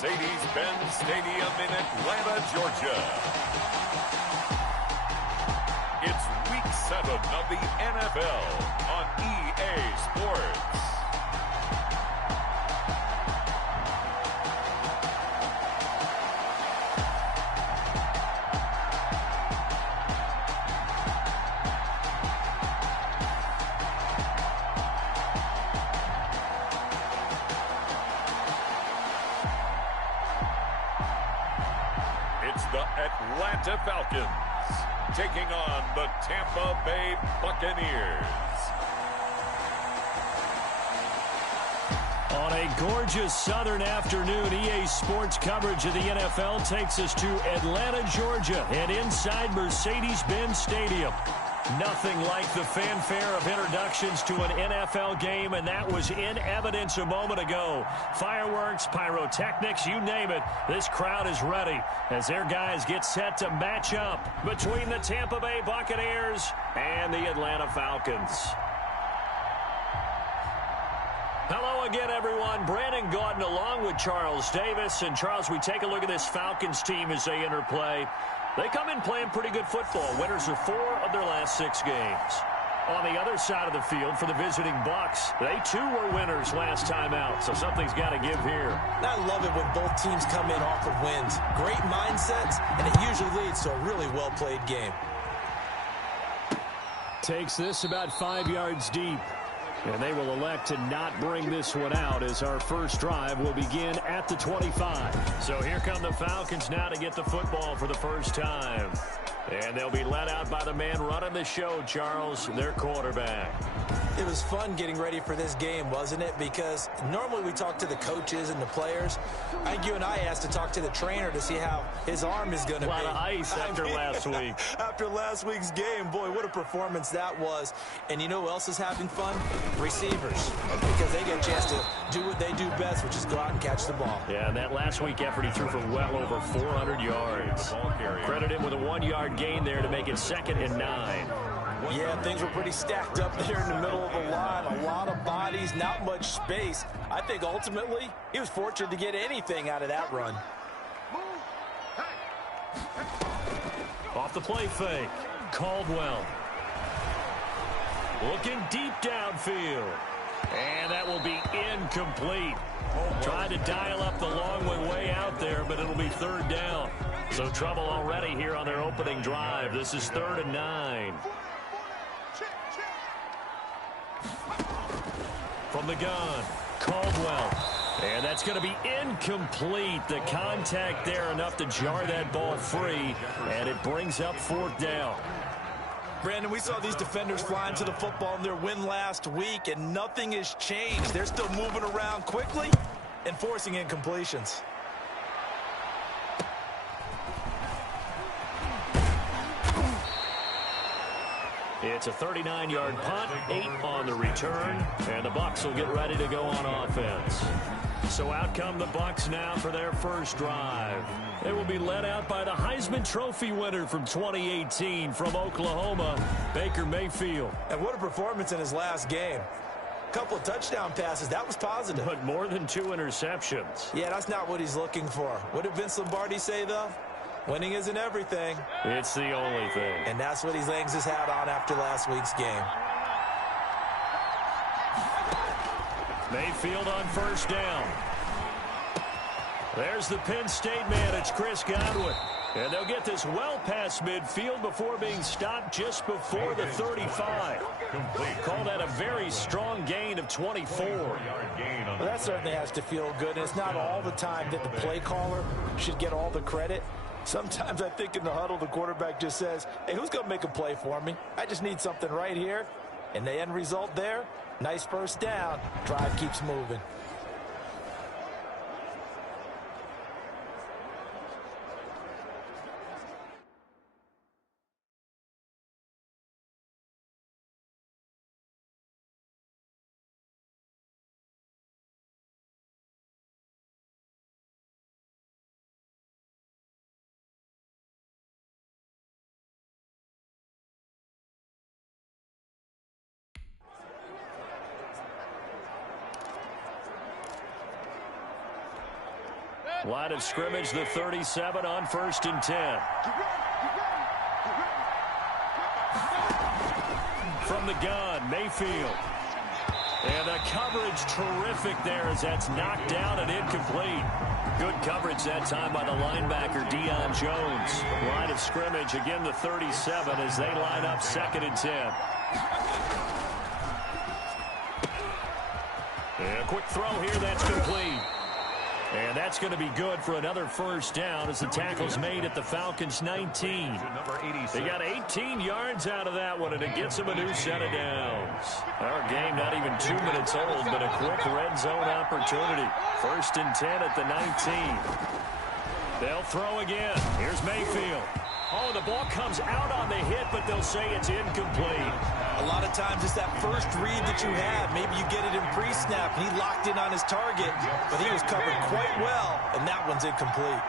Mercedes-Benz Stadium in Atlanta, Georgia. It's Week 7 of the NFL on EA Sports. The Atlanta Falcons taking on the Tampa Bay Buccaneers. On a gorgeous southern afternoon, EA Sports coverage of the NFL takes us to Atlanta, Georgia, and inside Mercedes-Benz Stadium. Nothing like the fanfare of introductions to an NFL game, and that was in evidence a moment ago. Fireworks, pyrotechnics, you name it. This crowd is ready as their guys get set to match up between the Tampa Bay Buccaneers and the Atlanta Falcons. Hello again, everyone. Brandon Gaudin along with Charles Davis. And, Charles, we take a look at this Falcons team as they interplay. They come in playing pretty good football. Winners of 4 of their last 6 games. On the other side of the field for the visiting Bucks, they too were winners last time out, so something's got to give here. I love it when both teams come in off of wins. Great mindsets, and it usually leads to a really well-played game. Takes this about 5 yards deep. And they will elect to not bring this one out as our first drive will begin at the 25. So here come the Falcons now to get the football for the first time. And they'll be led out by the man running the show, Charles, their quarterback. It was fun getting ready for this game, wasn't it? Because normally we talk to the coaches and the players. I think you and I asked to talk to the trainer to see how his arm is going to be. A lot of ice after last week. After last week's game, boy, what a performance that was. And you know who else is having fun? Receivers. Because they get a chance to do what they do best, which is go out and catch the ball. Yeah, and that last week effort, he threw for well over 400 yards. Credit him with a 1-yard gain there to make it 2nd and 9. Yeah, things were pretty stacked up there in the middle of the line. A lot of bodies, not much space. I think ultimately he was fortunate to get anything out of that run. Off the play fake, Caldwell. Looking deep downfield. And that will be incomplete. Tried to dial up the long way out there, but it'll be 3rd down. So trouble already here on their opening drive. This is 3rd and 9. From the gun, Caldwell. And that's going to be incomplete. The contact there enough to jar that ball free, and it brings up 4th down. Brandon, we saw these defenders flying to the football in their win last week, and nothing has changed. They're still moving around quickly and forcing incompletions. It's a 39-yard punt, 8 on the return, and the Bucks will get ready to go on offense. So out come the Bucks now for their first drive. They will be led out by the Heisman Trophy winner from 2018 from Oklahoma, Baker Mayfield. And what a performance in his last game. A couple of touchdown passes, that was positive. But more than 2 interceptions. Yeah, that's not what he's looking for. What did Vince Lombardi say, though? Winning isn't everything. It's the only thing. And that's what he hangs his hat on after last week's game. Mayfield on 1st down. There's the Penn State man. It's Chris Godwin. And they'll get this well past midfield before being stopped just before the 35. Call that a very strong gain of 24. Well, that certainly has to feel good. And it's not all the time that the play caller should get all the credit. Sometimes I think in the huddle, the quarterback just says, hey, who's going to make a play for me? I just need something right here. And the end result there, nice 1st down. Drive keeps moving. Line of scrimmage, the 37 on 1st and 10. From the gun, Mayfield. And the coverage terrific there as that's knocked down and incomplete. Good coverage that time by the linebacker, Deion Jones. Line of scrimmage, again the 37 as they line up 2nd and 10. And a quick throw here, that's complete. And that's going to be good for another 1st down as the tackle's made at the Falcons' 19. They got 18 yards out of that one, and it gets them a new set of downs. Our game not even 2 minutes old, but a quick red zone opportunity. 1st and 10 at the 19. They'll throw again. Here's Mayfield. Oh, the ball comes out on the hit, but they'll say it's incomplete. A lot of times it's that first read that you have. Maybe you get it in pre-snap, and he locked in on his target, but he was covered quite well, and that one's incomplete.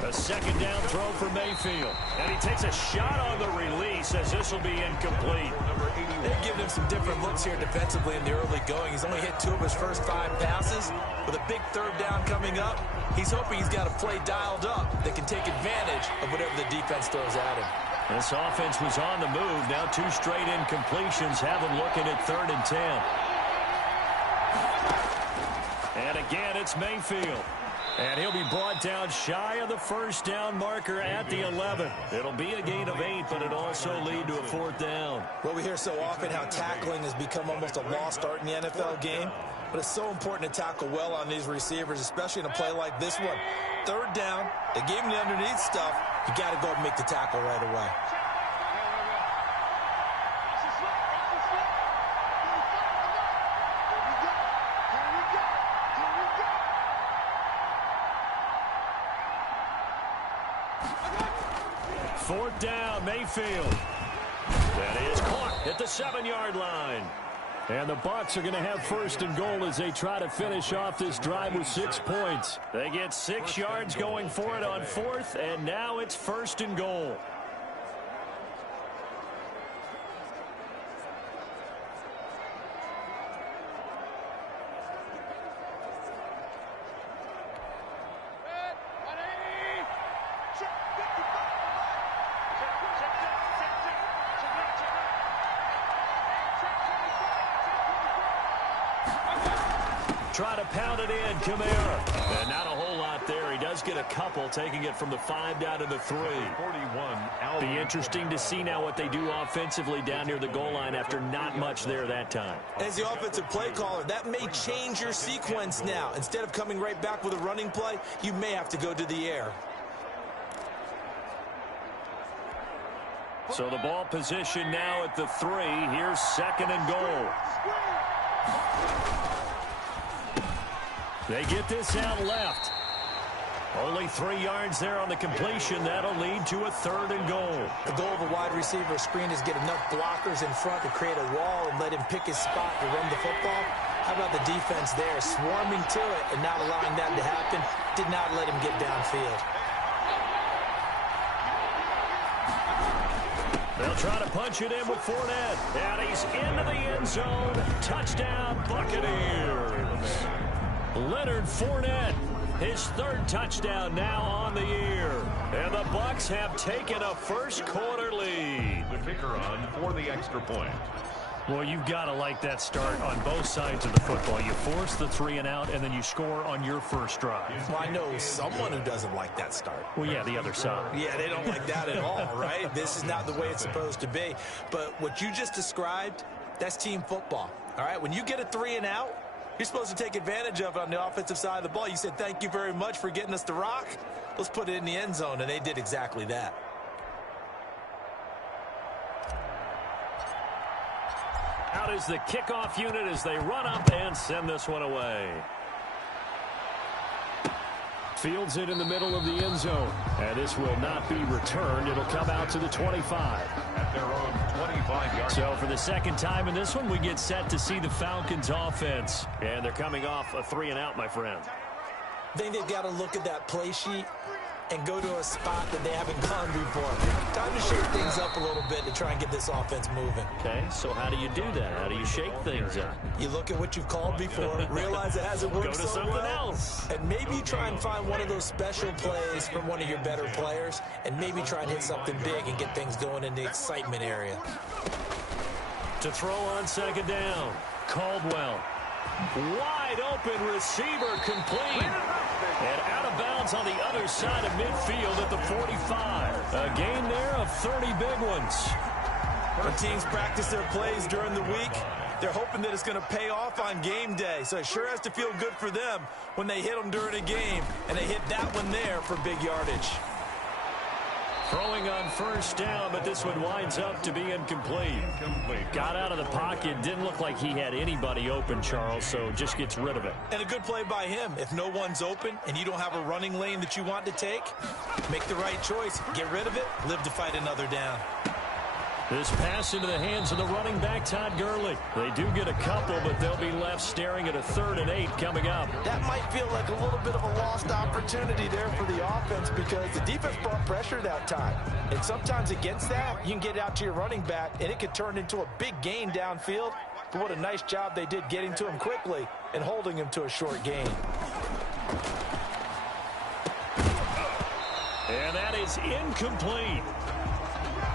A 2nd down throw for Mayfield. And he takes a shot on the release as this will be incomplete. They're giving him some different looks here defensively in the early going. He's only hit 2 of his first 5 passes. With a big 3rd down coming up, he's hoping he's got a play dialed up that can take advantage of whatever the defense throws at him. This offense was on the move. Now 2 straight incompletions have him looking at 3rd and 10. And again, it's Mayfield. And he'll be brought down shy of the 1st down marker at the 11. It'll be a gain of 8, but it'll also lead to a 4th down. Well, we hear so often how tackling has become almost a lost art in the NFL game. But it's so important to tackle well on these receivers, especially in a play like this one. 3rd down, they gave him the underneath stuff. You got to go and make the tackle right away. Fourth down, Mayfield. That is caught at the 7-yard line. And the Bucks are going to have 1st and goal as they try to finish off this drive with 6 points. They get 6 yards going for it on 4th, and now it's 1st and goal. Try to pound it in, Kamara. And not a whole lot there. He does get a couple, taking it from the 5 down to the 3. 41. Be interesting to see now what they do offensively down near the goal line after not much there that time. As the offensive play caller, that may change your sequence now. Instead of coming right back with a running play, you may have to go to the air. So the ball position now at the 3. Here's 2nd and goal. They get this out left. Only 3 yards there on the completion. That'll lead to a 3rd and goal. The goal of a wide receiver screen is get enough blockers in front to create a wall and let him pick his spot to run the football. How about the defense there, swarming to it and not allowing that to happen? Did not let him get downfield. They'll try to punch it in with Fournette. And he's into the end zone. Touchdown, Buccaneers. Leonard Fournette, his 3rd touchdown now on the year. And the Bucks have taken a first-quarter lead. The kicker on for the extra point. Well, you've got to like that start on both sides of the football. You force the 3 and out, and then you score on your first drive. Well, I know someone who doesn't like that start. Well, yeah, the other side. Yeah, they don't like that at all, right? This is not the way it's supposed to be. But what you just described, that's team football, all right? When you get a 3 and out, You're supposed to take advantage of it on the offensive side of the ball. You said, thank you very much for getting us the rock. Let's put it in the end zone, and they did exactly that. Out is the kickoff unit as they run up and send this one away. Fields it in the middle of the end zone. And this will not be returned. It'll come out to the 25. At their own 25-yard. So for the second time in this one, we get set to see the Falcons offense. And they're coming off a 3-and-out, my friend. I think they've got to look at that play sheet and go to a spot that they haven't gone before. Time to shake things up a little bit to try and get this offense moving. Okay, so how do you do that? How do you shake things up? You look at what you've called before, realize it hasn't worked Go to so something well, else. and maybe try and find one of those special plays from one of your better players, and maybe try and hit something big and get things going in the excitement area. To throw on second down, Caldwell. Wide open receiver complete. And out of bounds on the other side of midfield at the 45. A gain there of 30 big ones. When teams practice their plays during the week, they're hoping that it's going to pay off on game day. So it sure has to feel good for them when they hit them during a game. And they hit that one there for big yardage. Throwing on first down, but this one winds up to be incomplete. Got out of the pocket. Didn't look like he had anybody open, Charles, so just gets rid of it. And a good play by him. If no one's open and you don't have a running lane that you want to take, make the right choice. Get rid of it. Live to fight another down. This pass into the hands of the running back, Todd Gurley. They do get a couple, but they'll be left staring at a 3rd and 8 coming up. That might feel like a little bit of a lost opportunity there for the offense because the defense brought pressure that time. And sometimes against that, you can get out to your running back, and it could turn into a big gain downfield. But what a nice job they did getting to him quickly and holding him to a short gain. And that is incomplete.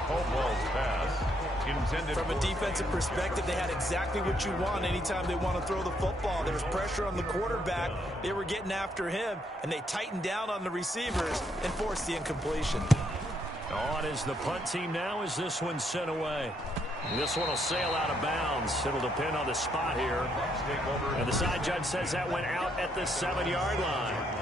Caldwell's pass intended. From a defensive perspective, they had exactly what you want anytime they want to throw the football. There was pressure on the quarterback. They were getting after him, and they tightened down on the receivers and forced the incompletion. On is the punt team now as this one's sent away. This one will sail out of bounds. It'll depend on the spot here. And the side judge says that went out at the 7-yard line.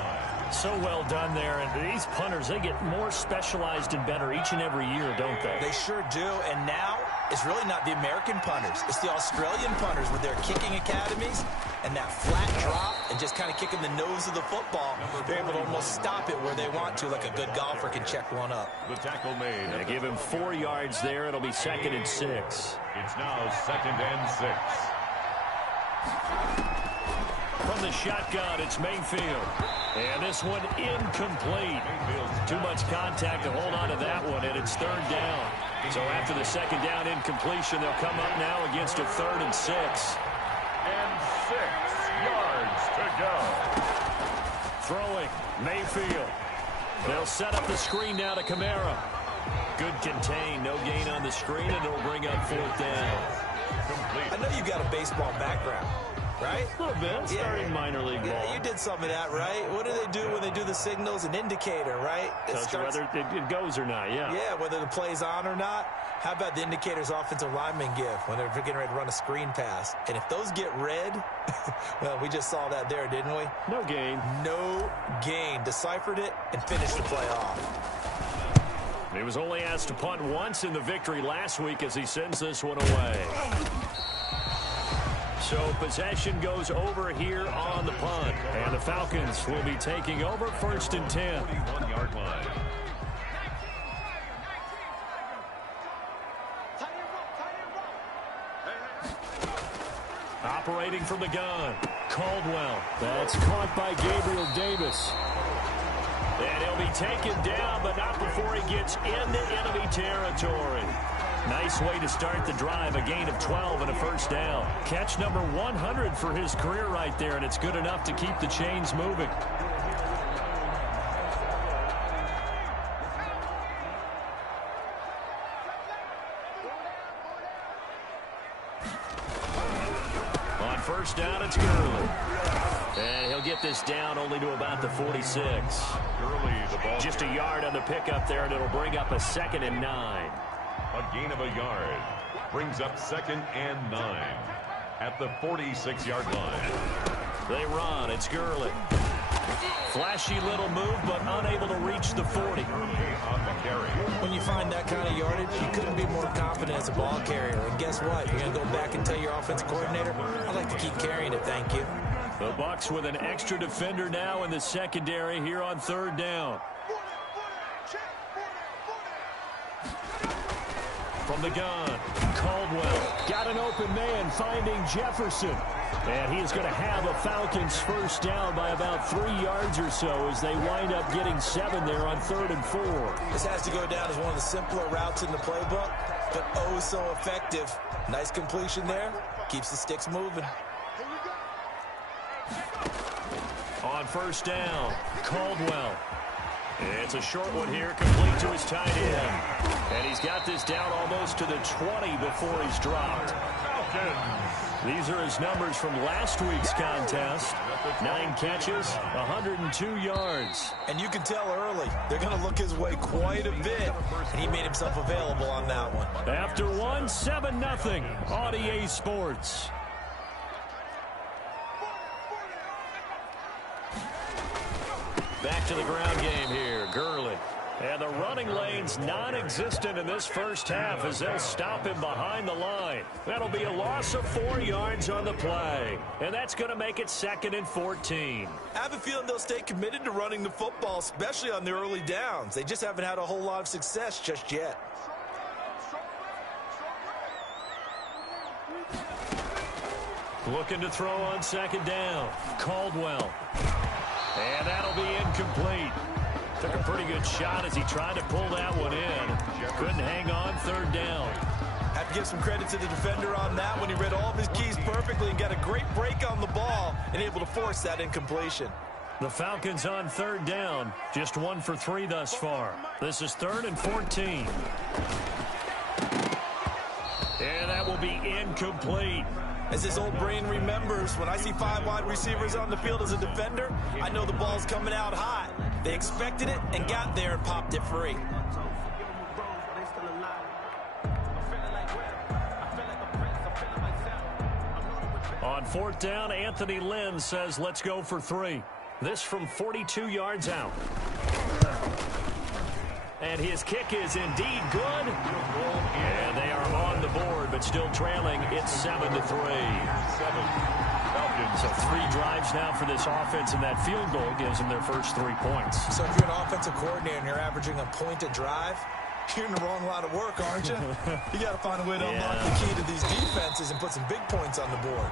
So well done there. And these punters, they get more specialized and better each and every year, don't they? They sure do. And now it's really not the American punters. It's the Australian punters with their kicking academies and that flat drop and just kind of kicking the nose of the football. They're able to almost stop it where they want to, like a good golfer can check one up. The tackle made. They give him 4 yards there. It'll be 2nd and 6. It's now 2nd and 6. From the shotgun, it's Mayfield. And this one incomplete. Too much contact to hold on to that one, and it's 3rd down. So after the 2nd down incompletion, they'll come up now against a 3rd and 6. And 6 yards to go. Throwing, Mayfield. They'll set up the screen now to Kamara. Good contain, no gain on the screen, and it'll bring up 4th down. I know you got a baseball background, right? A little bit, starting minor league ball. Yeah, you did some of that, right? What do they do when they do the signals? An indicator, right? Tells you whether it goes or not, yeah. Yeah, whether the play's on or not. How about the indicators offensive linemen give when they're getting ready to run a screen pass? And if those get red, well, we just saw that there, didn't we? No gain. No gain. Deciphered it and finished the play off. He was only asked to punt once in the victory last week as he sends this one away. So possession goes over here on the punt. And the Falcons will be taking over 1st and 10. 41-yard line. Operating from the gun, Caldwell. That's caught by Gabriel Davis. And he'll be taken down, but not before he gets into enemy territory. Nice way to start the drive, a gain of 12 and a 1st down. Catch number 100 for his career right there, and it's good enough to keep the chains moving. On 1st down, it's Gurley. And he'll get this down only to about the 46. Gurley, the ball. Just a yard on the pickup there, and it'll bring up a 2nd and 9. A gain of a yard. Brings up 2nd and 9. at the 46-yard line. They run. It's Gurley. Flashy little move, but unable to reach the 40. On the carry. When you find that kind of yardage, you couldn't be more confident as a ball carrier. And guess what? You're going to go back and tell your offensive coordinator, I'd like to keep carrying it, thank you. The Bucks with an extra defender now in the secondary here on third down. From the gun, Caldwell got an open man finding Jefferson. And he is going to have a Falcons first down by about 3 yards or so as they wind up getting 7 there on 3rd and 4. This has to go down as one of the simpler routes in the playbook, but oh so effective. Nice completion there. Keeps the sticks moving. On first down, Caldwell. It's a short one here, complete to his tight end. And he's got this down almost to the 20 before he's dropped. These are his numbers from last week's contest. 9 catches, 102 yards. And you can tell early, they're going to look his way quite a bit. And he made himself available on that one. After one, 7-0 on EA Sports. Back to the ground game here, Gurley. And the running lane's non-existent in this first half as they'll stop him behind the line. That'll be a loss of 4 yards on the play. And that's going to make it 2nd and 14. I have a feeling they'll stay committed to running the football, especially on their early downs. They just haven't had a whole lot of success just yet. Looking to throw on 2nd down. Caldwell. And that'll be incomplete. Took a pretty good shot as he tried to pull that one in. Couldn't hang on 3rd down. Have to give some credit to the defender on that one. He read all of his keys perfectly and got a great break on the ball and able to force that incompletion. The Falcons on 3rd down. Just 1 for 3 thus far. This is 3rd and 14. And that will be incomplete. As his old brain remembers, when I see 5 wide receivers on the field as a defender, I know the ball's coming out hot. They expected it and got there and popped it free. On 4th down, Anthony Lynn says, let's go for 3. This from 42 yards out. And his kick is indeed good. And they are on the board, but still trailing. It's 7-3. So 3 drives now for this offense, and that field goal gives them their first 3 points. So if you're an offensive coordinator and you're averaging a point a drive, you're in the wrong line of work, aren't you? You got to find a way to unlock the key to these defenses and put some big points on the board.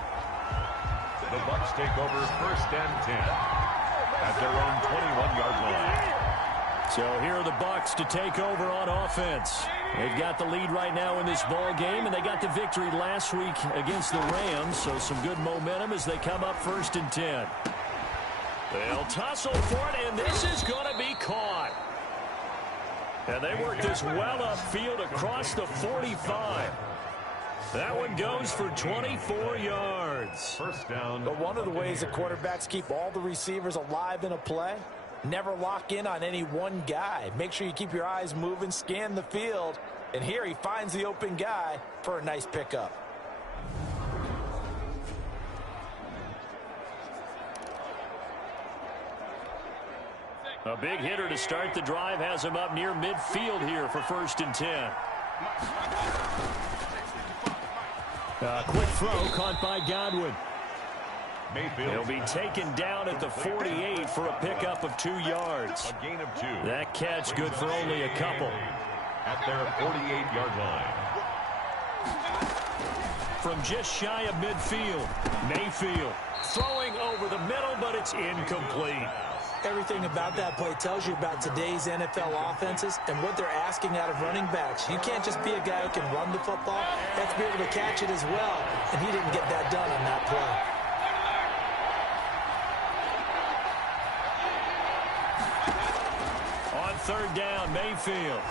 The Bucks take over 1st and 10 at their own 21-yard line. So here are the Bucks to take over on offense. They've got the lead right now in this ball game, and they got the victory last week against the Rams, so some good momentum as they come up 1st and 10. They'll tussle for it, and this is going to be caught. And they work this well upfield across the 45. That one goes for 24 yards. First down. But one of the ways that quarterbacks keep all the receivers alive in a play, never lock in on any one guy. Make sure you keep your eyes moving, scan the field. And here he finds the open guy for a nice pickup. A big hitter to start the drive has him up near midfield here for 1st and 10. A quick throw caught by Godwin. Mayfield. He'll be taken down at the 48 for a pickup of 2 yards. A gain of 2. That catch good for only a couple. At their 48-yard line. From just shy of midfield, Mayfield throwing over the middle, but it's incomplete. Everything about that play tells you about today's NFL offenses and what they're asking out of running backs. You can't just be a guy who can run the football. You have to be able to catch it as well, and he didn't get that done on that play. On 3rd down, Mayfield.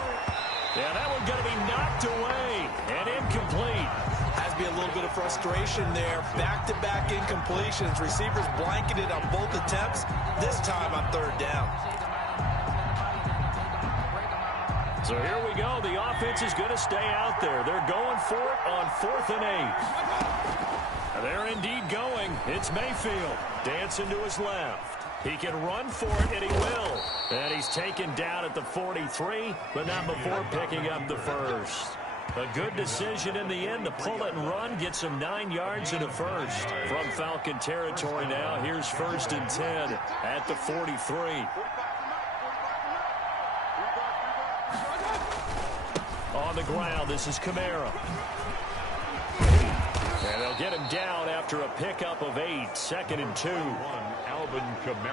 Yeah, that one's going to be knocked away and incomplete. Has to be a little bit of frustration there. Back-to-back incompletions. Receivers blanketed on both attempts, this time on 3rd down. So here we go. The offense is going to stay out there. They're going for it on 4th and 8. They're indeed going. It's Mayfield dancing to his left. He can run for it, and he will. And he's taken down at the 43, but not before picking up the first. A good decision in the end to pull it and run, get some 9 yards and a first. From Falcon territory now, here's 1st and 10 at the 43. On the ground, this is Kamara. And they'll get him down after a pickup of 8, 2nd and 2.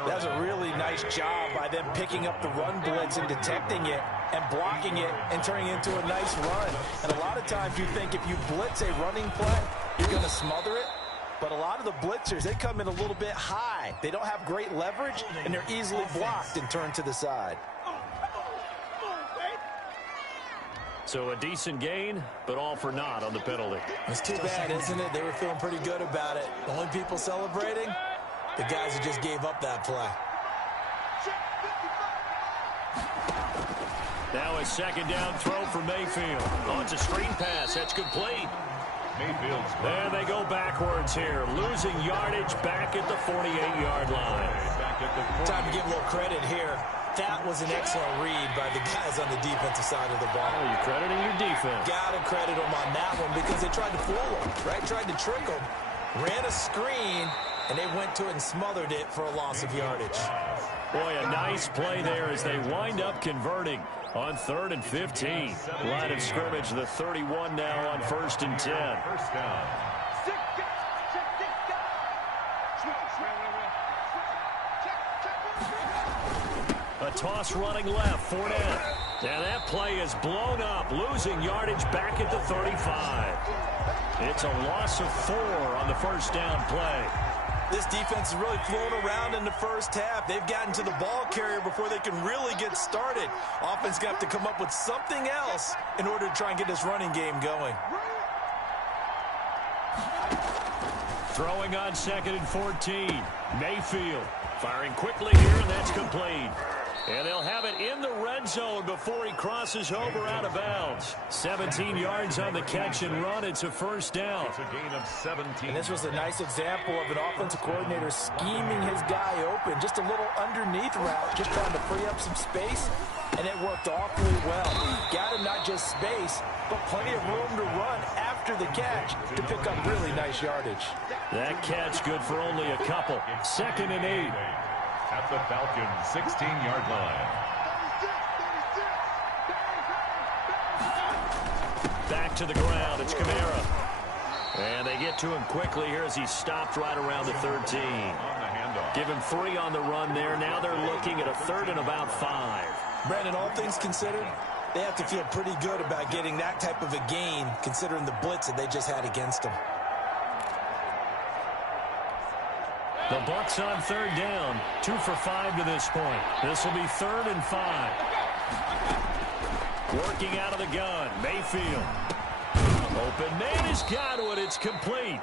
That's a really nice job by them picking up the run blitz and detecting it and blocking it and turning it into a nice run. And a lot of times you think if you blitz a running play, you're going to smother it. But a lot of the blitzers, they come in a little bit high. They don't have great leverage, and they're easily blocked and turned to the side. So a decent gain, but all for naught on the penalty. It's too bad, isn't it? They were feeling pretty good about it. The only people celebrating, the guys who just gave up that play. Now a 2nd down throw for Mayfield. Oh, it's a screen pass. That's complete. Mayfield's there they go backwards here. Losing yardage back at the 48-yard line. Time to give a little credit here. That was an excellent read by the guys on the defensive side of the ball. Oh, you're crediting your defense. Got to credit them on that one because they tried to fool them, right? Tried to trick them. Ran a screen, and they went to it and smothered it for a loss of yardage. Boy, a nice play there as they wind up converting on 3rd and 15. Line of scrimmage, the 31 now on 1st and 10. First down. A toss running left, Fournette. And that play is blown up, losing yardage back at the 35. It's a loss of 4 on the 1st down play. This defense is really flown around in the first half. They've gotten to the ball carrier before they can really get started. Offense got to come up with something else in order to try and get this running game going. Throwing on 2nd and 14. Mayfield firing quickly here, and that's complete. And they'll have it in the red zone before he crosses over out of bounds. 17 yards on the catch and run. It's a 1st down. It's a gain of 17. And this was a nice example of an offensive coordinator scheming his guy open. Just a little underneath route, just trying to free up some space. And it worked awfully well. Got him not just space, but plenty of room to run after the catch to pick up really nice yardage. That catch good for only a couple. 2nd and 8. At the Falcons' 16-yard line. Back to the ground. It's Kamara. And they get to him quickly here as he stopped right around the 13. On the handoff. Give him 3 on the run there. Now they're looking at a 3rd and about 5. Brandon, all things considered, they have to feel pretty good about getting that type of a gain considering the blitz that they just had against them. The Bucks on 3rd down. 2 for 5 to this point. This will be 3rd and 5. Working out of the gun. Mayfield. Open man has got it. It's complete.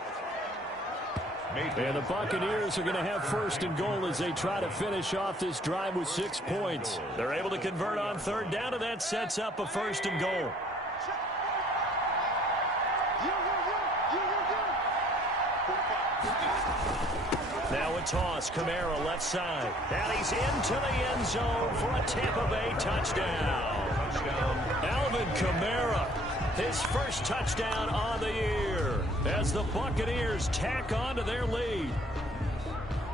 And the Buccaneers are going to have 1st and goal as they try to finish off this drive with 6 points. They're able to convert on 3rd down, and that sets up a 1st and goal. Now a toss. Kamara left side. And he's into the end zone for a Tampa Bay touchdown. Alvin Kamara, his 1st touchdown on the year as the Buccaneers tack on to their lead.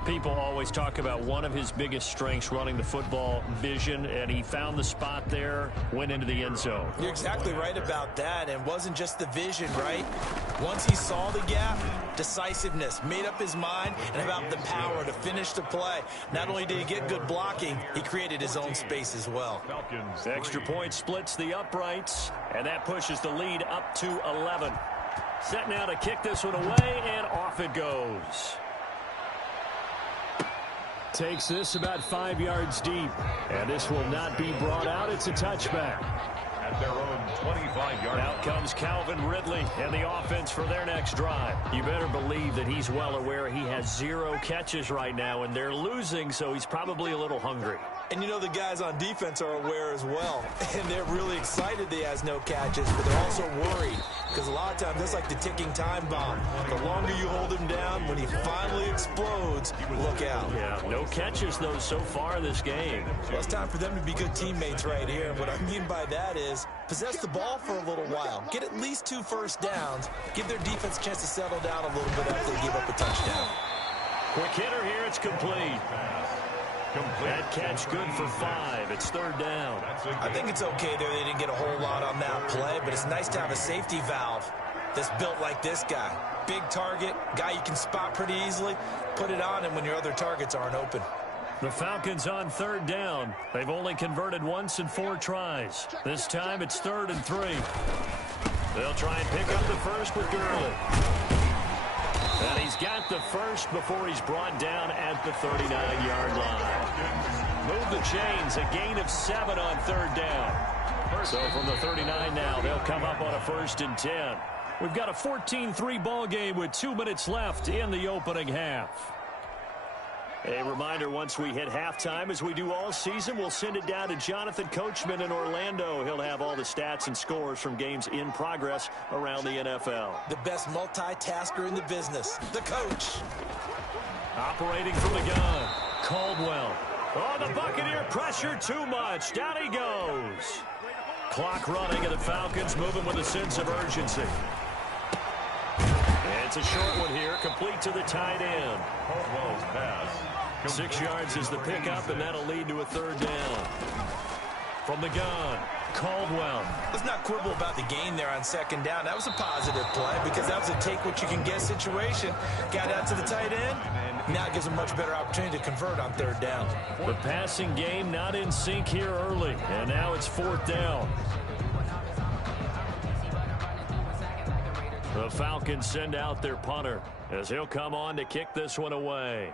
People always talk about one of his biggest strengths running the football, vision, and he found the spot there, went into the end zone. You're exactly right about that, and it wasn't just the vision, right? Once he saw the gap, decisiveness, made up his mind, and about the power to finish the play. Not only did he get good blocking, he created his own space as well. Extra point splits the uprights, and that pushes the lead up to 11. Set now to kick this one away, and off it goes. Takes this about 5 yards deep, and this will not be brought out. It's a touchback. At their own 25-yard line. Out comes Calvin Ridley and the offense for their next drive. You better believe that he's well aware he has 0 catches right now, and they're losing, so he's probably a little hungry. And you know the guys on defense are aware as well. And they're really excited he has no catches, but they're also worried. Because a lot of times, that's like the ticking time bomb. The longer you hold him down, when he finally explodes, look out. Yeah, no catches, though, so far this game. Well, it's time for them to be good teammates right here. And what I mean by that is possess the ball for a little while. Get at least 2 first downs. Give their defense a chance to settle down a little bit after they give up a touchdown. Quick hitter here. It's complete. That catch good for 5. It's 3rd down. I think it's okay there. They didn't get a whole lot on that play, but it's nice to have a safety valve that's built like this guy. Big target, guy you can spot pretty easily. Put it on him when your other targets aren't open. The Falcons on 3rd down. They've only converted once in 4 tries. This time it's 3rd and 3. They'll try and pick up the first with Gurley. And he's got the first before he's brought down at the 39-yard line. Move the chains, a gain of 7 on 3rd down. So from the 39 now, they'll come up on a 1st and 10. We've got a 14-3 ball game with 2 minutes left in the opening half. A reminder, once we hit halftime, as we do all season, we'll send it down to Jonathan Coachman in Orlando. He'll have all the stats and scores from games in progress around the NFL. The best multitasker in the business, the coach. Operating from the gun, Caldwell. Oh, the Buccaneer pressure too much. Down he goes. Clock running, and the Falcons moving with a sense of urgency. It's a short one here, complete to the tight end. Caldwell's pass. 6 yards is the pickup, and that'll lead to a 3rd down. From the gun, Caldwell. Let's not quibble about the gain there on 2nd down. That was a positive play because that was a take-what-you-can-get situation. Got out to the tight end. Now it gives a much better opportunity to convert on 3rd down. The passing game not in sync here early, and now it's 4th down. The Falcons send out their punter as he'll come on to kick this one away.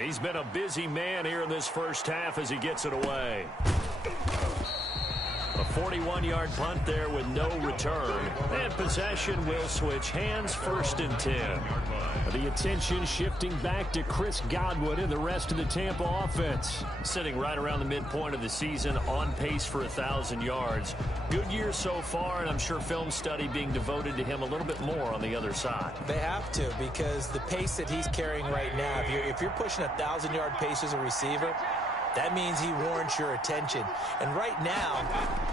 He's been a busy man here in this first half as he gets it away. A 41-yard punt there with no return. And possession will switch hands, 1st and 10. The attention shifting back to Chris Godwin and the rest of the Tampa offense. Sitting right around the midpoint of the season, on pace for 1,000 yards. Good year so far, and I'm sure film study being devoted to him a little bit more on the other side. They have to, because the pace that he's carrying right now, if you're pushing 1,000-yard pace as a receiver, that means he warrants your attention. And right now,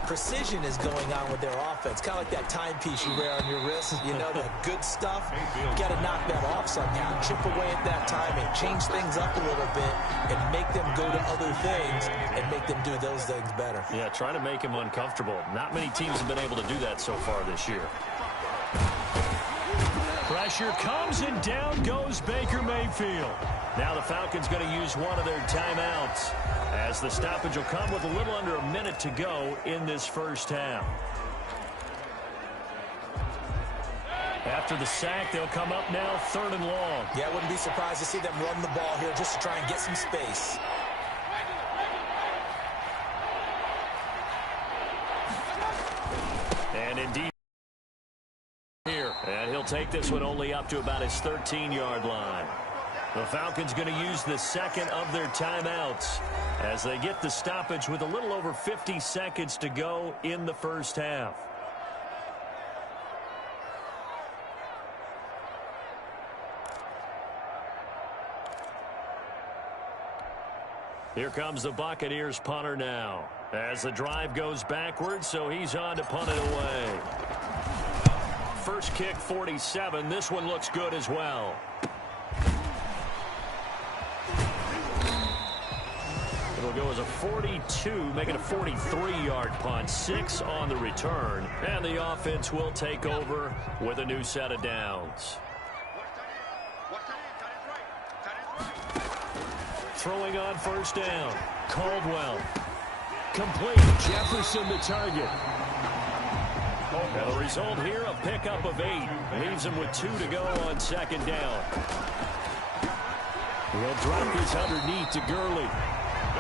precision is going on with their offense. Kind of like that timepiece you wear on your wrist. You know, the good stuff. You got to knock that off somehow. Chip away at that timing. Change things up a little bit and make them go to other things and make them do those things better. Yeah, trying to make him uncomfortable. Not many teams have been able to do that so far this year. Pressure comes, and down goes Baker Mayfield. Now the Falcons going to use one of their timeouts, as the stoppage will come with a little under a minute to go in this first half. After the sack, they'll come up now 3rd and long. Yeah, I wouldn't be surprised to see them run the ball here just to try and get some space. And indeed here, and he'll take this one only up to about his 13-yard line. The Falcons going to use the 2nd of their timeouts as they get the stoppage with a little over 50 seconds to go in the first half. Here comes the Buccaneers punter now as the drive goes backwards, so he's on to punt it away. First kick 47. This one looks good as well. It'll go as a 42, make it a 43-yard punt. 6 on the return, and the offense will take over with a new set of downs. Throwing on 1st down, Caldwell. Complete, Jefferson the target. And the result here, a pickup of 8. Leaves him with 2 to go on 2nd down. He'll drop this underneath to Gurley.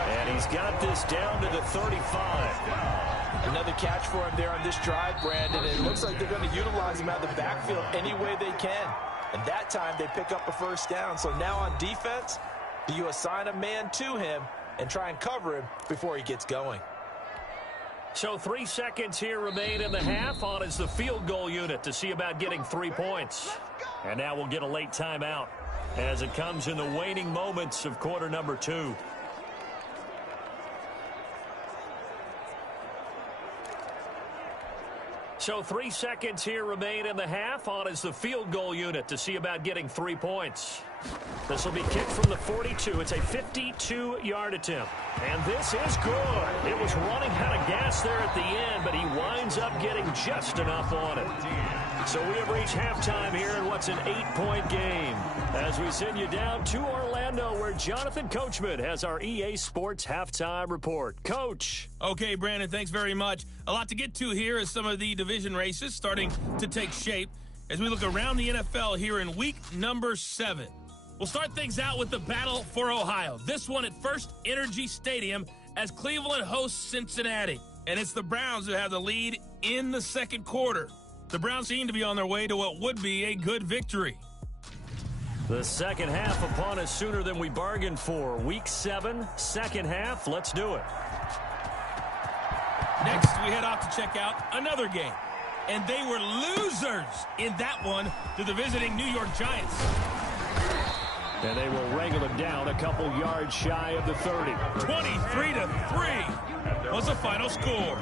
And he's got this down to the 35. Another catch for him there on this drive, Brandon. And it looks like they're going to utilize him out of the backfield any way they can. And that time they pick up a 1st down. So now on defense, Do you assign a man to him and try and cover him before he gets going? So 3 seconds here remain in the half. On is the field goal unit to see about getting 3 points. And now we'll get a late timeout as it comes in the waning moments of quarter number 2. So 3 seconds here remain in the half. On is the field goal unit to see about getting 3 points. This will be kicked from the 42. It's a 52-yard attempt. And this is good. It was running out of gas there at the end, but he winds up getting just enough on it. So we have reached halftime here in what's an 8-point game as we send you down to Orlando where Jonathan Coachman has our EA Sports Halftime Report. Coach. Okay, Brandon, thanks very much. A lot to get to here as some of the division races starting to take shape as we look around the NFL here in week number 7. We'll start things out with the battle for Ohio. This one at First Energy Stadium as Cleveland hosts Cincinnati. And it's the Browns who have the lead in the second quarter. The Browns seem to be on their way to what would be a good victory. The second half upon us sooner than we bargained for. Week 7, second half. Let's do it. Next, we head off to check out another game. And they were losers in that one to the visiting New York Giants. And they will wrangle them down a couple yards shy of the 30. 23-3 was the final score.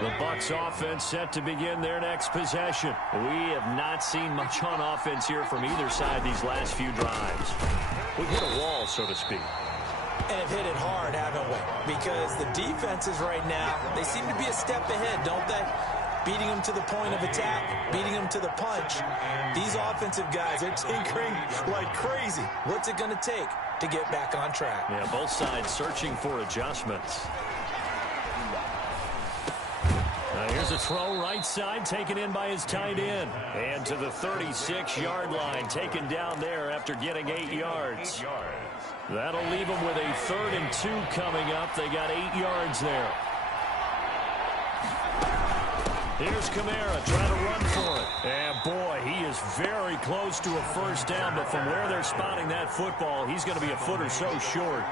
The Bucks offense set to begin their next possession. We have not seen much on offense here from either side these last few drives. We've hit a wall, so to speak. And have hit it hard, haven't we? Because the defenses right now, they seem to be a step ahead, don't they? Beating them to the point of attack, beating them to the punch. These offensive guys are tinkering like crazy. What's it going to take to get back on track? Yeah, both sides searching for adjustments. Here's a throw right side taken in by his tight end. And to the 36-yard line, taken down there after getting 8 yards. That'll leave them with a 3rd and 2 coming up. They got 8 yards there. Here's Kamara trying to run for it. And boy, he is very close to a first down, but from where they're spotting that football, he's going to be a foot or so short.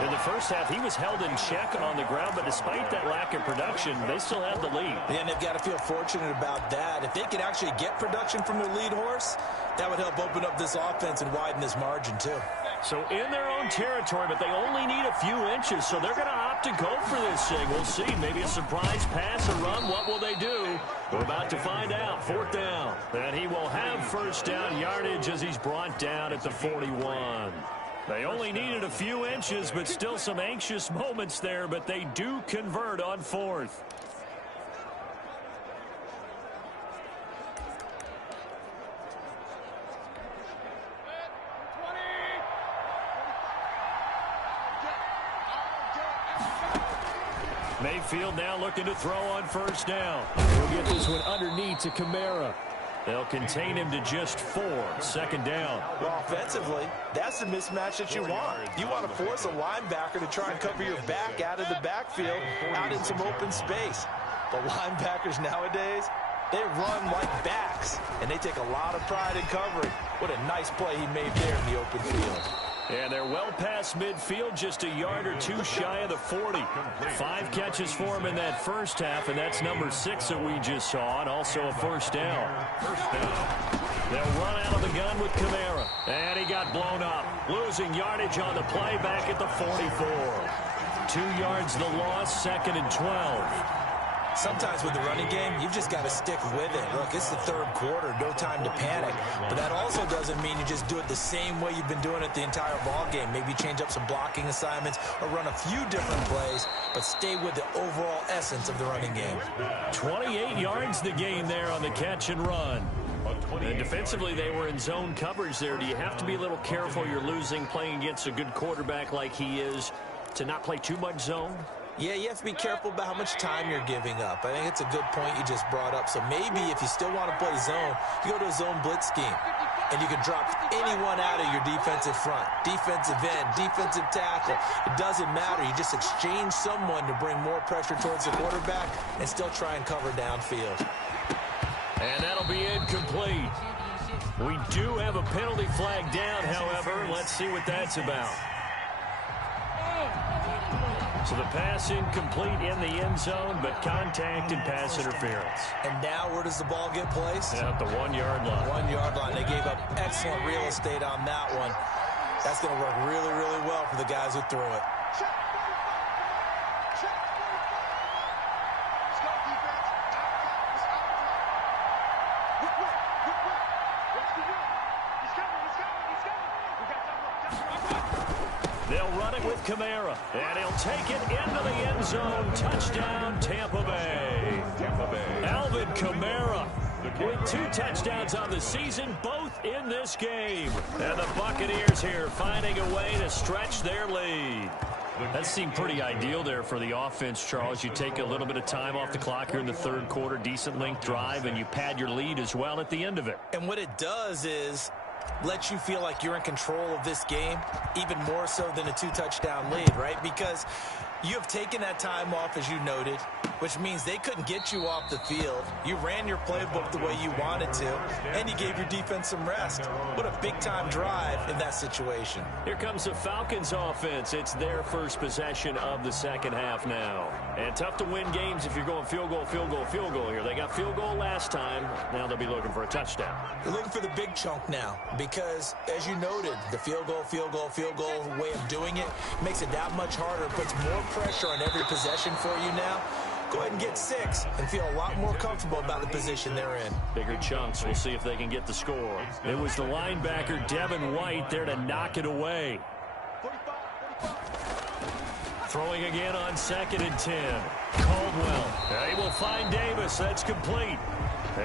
In the first half, he was held in check on the ground, but despite that lack of production, they still have the lead. Yeah, and they've got to feel fortunate about that. If they could actually get production from their lead horse, that would help open up this offense and widen this margin too. So in their own territory, but they only need a few inches, so they're going to opt to go for this thing. We'll see. Maybe a surprise pass, a run. What will they do? We're about to find out. 4th down. And he will have first down yardage as he's brought down at the 41. They only needed a few inches, but still some anxious moments there, but they do convert on 4th. Mayfield now looking to throw on first down. He'll get this one underneath to Kamara. They'll contain him to just 4. 2nd down. Well, offensively, that's the mismatch that you want. You want to force a linebacker to try and cover your back out of the backfield, out in some open space. The linebackers nowadays, they run like backs, and they take a lot of pride in covering. What a nice play he made there in the open field. And they're well past midfield, just a yard or 2 shy of the 40. 5 catches for him in that first half, and that's number 6 that we just saw, and also a first down. They'll run out of the gun with Kamara. And he got blown up. Losing yardage on the play back at the 44. 2 yards the loss, 2nd and 12. Sometimes with the running game, you've just got to stick with it. Look, it's the 3rd quarter, no time to panic. But that also doesn't mean you just do it the same way you've been doing it the entire ball game. Maybe change up some blocking assignments or run a few different plays, but stay with the overall essence of the running game. 28 yards the gain there on the catch and run. And defensively, they were in zone coverage there. Do you have to be a little careful? You're losing playing against a good quarterback like he is to not play too much zone? Yeah, you have to be careful about how much time you're giving up. I think it's a good point you just brought up. So maybe if you still want to play zone, you go to a zone blitz scheme. And you can drop anyone out of your defensive front. Defensive end, defensive tackle. It doesn't matter. You just exchange someone to bring more pressure towards the quarterback and still try and cover downfield. And that'll be incomplete. We do have a penalty flag down, however. Let's see what that's about. So the pass incomplete in the end zone, but contact and pass interference. And now where does the ball get placed? At the 1-yard line. 1-yard line. They gave up excellent real estate on that one. That's going to work really, really well for the guys who threw it. They'll run it with Kamara, and he'll take it into the end zone. Touchdown, Tampa Bay. Alvin Kamara with 2 touchdowns on the season, both in this game. And the Buccaneers here finding a way to stretch their lead. That seemed pretty ideal there for the offense, Charles. You take a little bit of time off the clock here in the third quarter, decent length drive, and you pad your lead as well at the end of it. And what it does is let you feel like you're in control of this game, even more so than a 2-touchdown lead, right? Because you have taken that time off, as you noted, which means they couldn't get you off the field. You ran your playbook the way you wanted to, and you gave your defense some rest. What a big-time drive in that situation. Here comes the Falcons offense. It's their first possession of the second half now. And tough to win games if you're going field goal, field goal, field goal here. They got field goal last time. Now they'll be looking for a touchdown. They're looking for the big chunk now because, as you noted, the field goal way of doing it makes it that much harder, puts more pressure on every possession for you now. Go ahead and get 6 and feel a lot more comfortable about the position they're in. Bigger chunks. We'll see if they can get the score. It was the linebacker, Devin White, there to knock it away. Throwing again on 2nd and 10. Caldwell. He will find Davis. That's complete.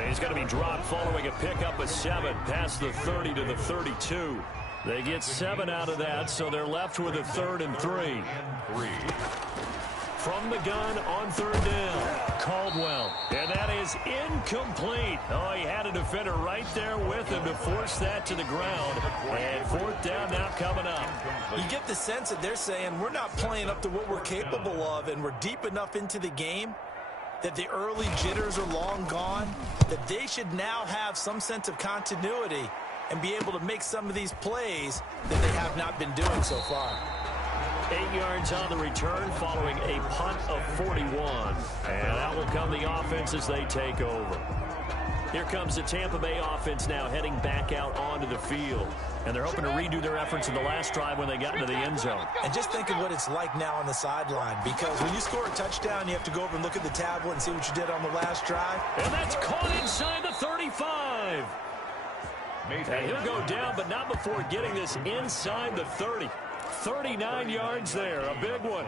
He's going to be dropped following a pickup of 7 past the 30 to the 32. They get 7 out of that, so they're left with a 3rd and 3. From the gun on 3rd down, Caldwell. And that is incomplete. Oh, he had a defender right there with him to force that to the ground. And 4th down now coming up. You get the sense that they're saying we're not playing up to what we're capable of, and we're deep enough into the game that the early jitters are long gone, that they should now have some sense of continuity and be able to make some of these plays that they have not been doing so far. 8 yards on the return following a punt of 41. And that will come the offense as they take over. Here comes the Tampa Bay offense now heading back out onto the field. And they're hoping to redo their efforts in the last drive when they got into the end zone. And just think of what it's like now on the sideline, because when you score a touchdown, you have to go over and look at the tablet and see what you did on the last drive. And that's caught inside the 35. And he'll go down, but not before getting this inside the 30. 39 yards there, a big one.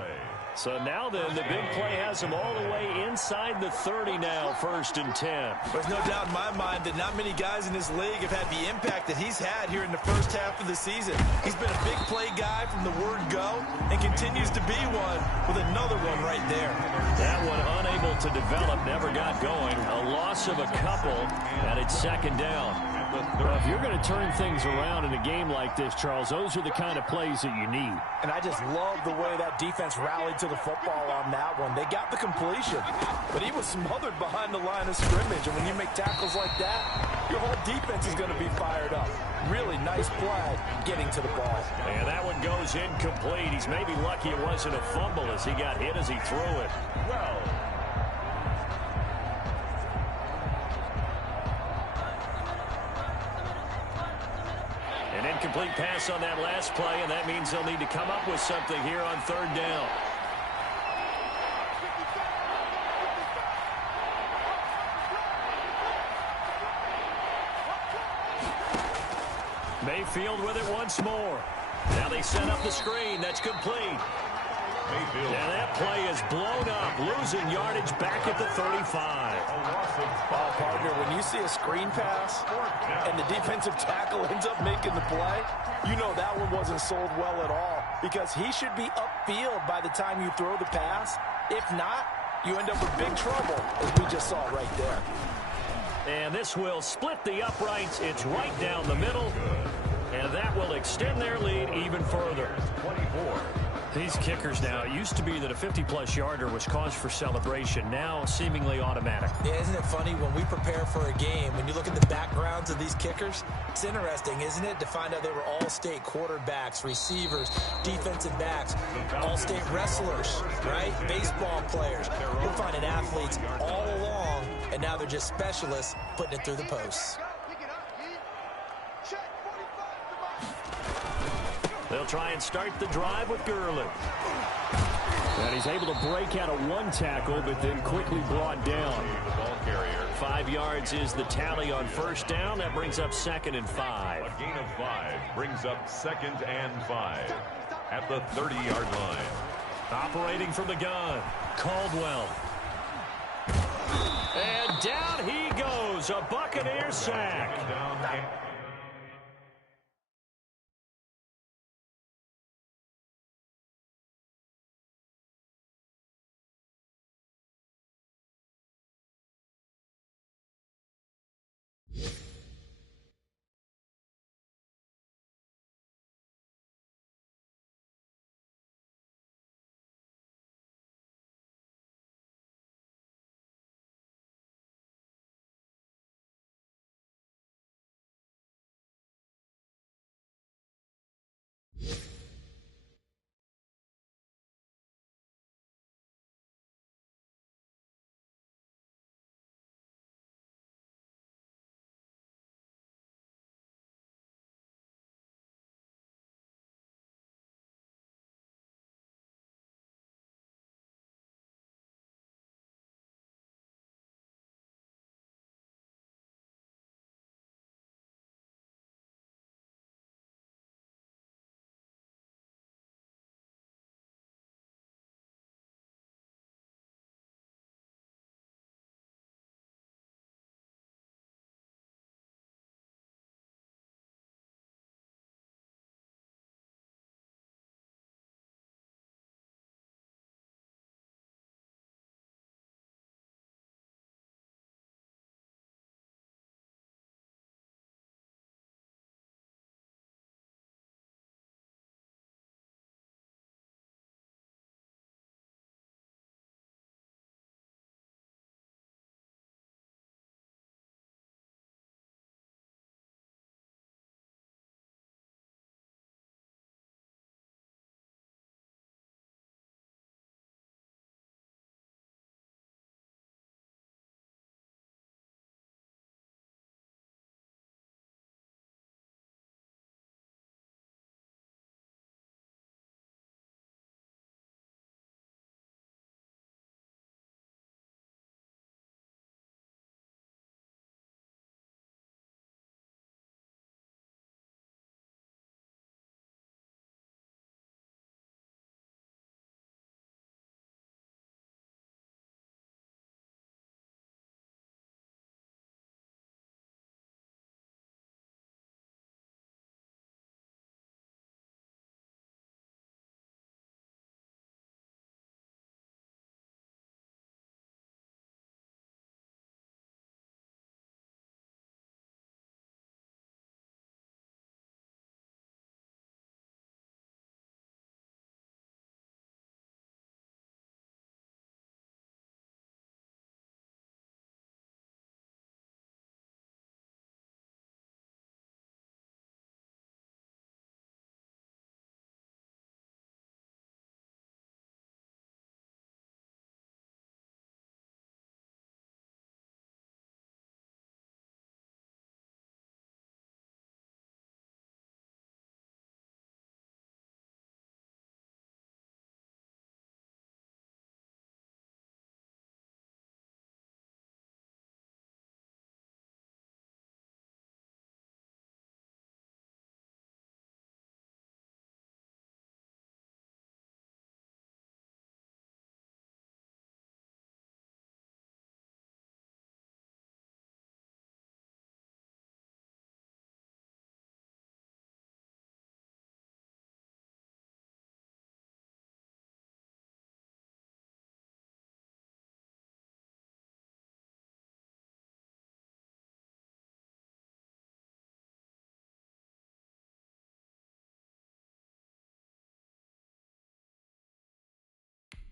So now then, the big play has him all the way inside the 30 now, 1st and 10. There's no doubt in my mind that not many guys in this league have had the impact that he's had here in the first half of the season. He's been a big play guy from the word go and continues to be one with another one right there. That one unable to develop, never got going. A loss of a couple, and it's 2nd down. Well, if you're going to turn things around in a game like this, Charles, those are the kind of plays that you need. And I just love the way that defense rallied to the football on that one. They got the completion, but he was smothered behind the line of scrimmage. And when you make tackles like that, your whole defense is going to be fired up. Really nice play getting to the ball. And that one goes incomplete. He's maybe lucky it wasn't a fumble as he got hit as he threw it. An incomplete pass on that last play, and that means they'll need to come up with something here on 3rd down. Mayfield with it once more. Now they set up the screen. That's complete. And that play is blown up, losing yardage back at the 35. Oh, partner, when you see a screen pass and the defensive tackle ends up making the play, you know that one wasn't sold well at all, because he should be upfield by the time you throw the pass. If not, you end up with big trouble, as we just saw right there. And this will split the uprights. It's right down the middle, and that will extend their lead even further. These kickers now, it used to be that a 50-plus yarder was cause for celebration. Now seemingly automatic. Yeah, isn't it funny when we prepare for a game, when you look at the backgrounds of these kickers, it's interesting, isn't it, to find out they were all-state quarterbacks, receivers, defensive backs, all-state wrestlers, right? Baseball players. We're finding athletes all along, and now they're just specialists putting it through the posts. They'll try and start the drive with Gurley. And he's able to break out of one tackle, but then quickly brought down. The ball carrier. 5 yards is the tally on first down. That brings up 2nd and 5. A gain of 5 brings up 2nd and 5 at the 30-yard line. Operating from the gun, Caldwell. And down he goes, a Buccaneer sack. Down